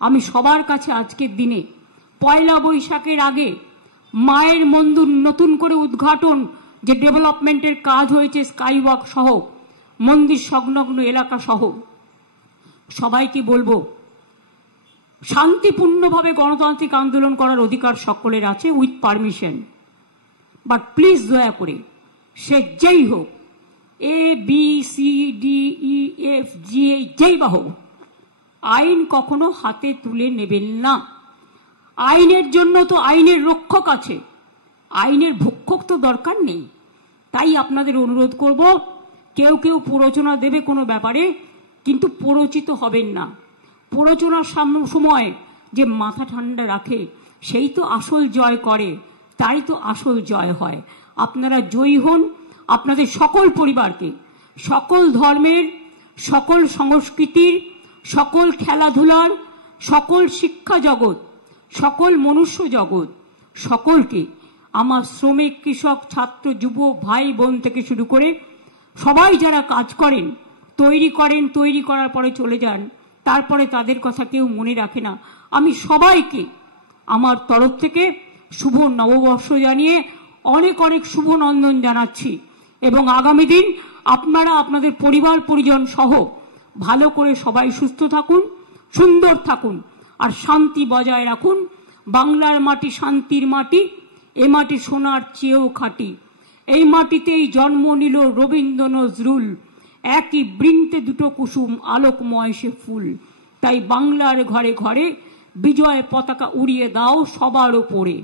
আমি সবার কাছে আজকের দিনে পয়লা বৈশাখের আগে মায়ের মন্দির নতুন করে উদ্ঘাটন যে ডেভেলপমেন্টের কাজ হয়েছে স্কাইওয়াক সহ মন্দির সংলগ্ন এলাকা সহ সবাইকে বলবো শান্তিপূর্ণভাবে গণতান্ত্রিক আন্দোলন করার অধিকার সকলের আছে উইথ পারমিশন, বাট প্লিজ দয়া করে সে যেই হোক ABCDEF যেই বা হোক আইন কখনো হাতে তুলে নেবেন না। আইনের জন্য তো আইনের রক্ষক আছে, আইনের ভক্ষক তো দরকার নেই। তাই আপনাদের অনুরোধ করব, কেউ কেউ প্ররোচনা দেবে কোনো ব্যাপারে, কিন্তু প্ররোচিত হবেন না। প্ররোচনার সময় যে মাথা ঠান্ডা রাখে সেই তো আসল জয় করে, তাই তো আসল জয় হয়। আপনারা জয়ী হন, আপনাদের সকল পরিবারকে, সকল ধর্মের, সকল সংস্কৃতির, সকল খেলাধুলার, সকল শিক্ষা জগৎ, সকল মনুষ্য জগৎ, সকলকে আমার শ্রমিক, কৃষক, ছাত্র, যুব ভাই বোন থেকে শুরু করে সবাই যারা কাজ করেন, তৈরি করার পরে চলে যান, তারপরে তাদের কথা কেউ মনে রাখে না, আমি সবাইকে আমার তরফ থেকে শুভ নববর্ষ জানিয়ে অনেক অনেক শুভ নন্দন জানাচ্ছি। এবং আগামী দিন আপনারা আপনাদের পরিবার পরিজন সহ ভালো করে সবাই সুস্থ থাকুন, সুন্দর থাকুন, আর শান্তি বজায় রাখুন। বাংলার মাটি শান্তির মাটি, এ মাটি সোনার চেয়েও খাঁটি। এই মাটিতেই জন্ম নিল রবীন্দ্র নজরুল, একই বৃন্তে দুটো কুসুম আলোকময় সে ফুল। তাই বাংলার ঘরে ঘরে বিজয় পতাকা উড়িয়ে দাও সবার ওপরে।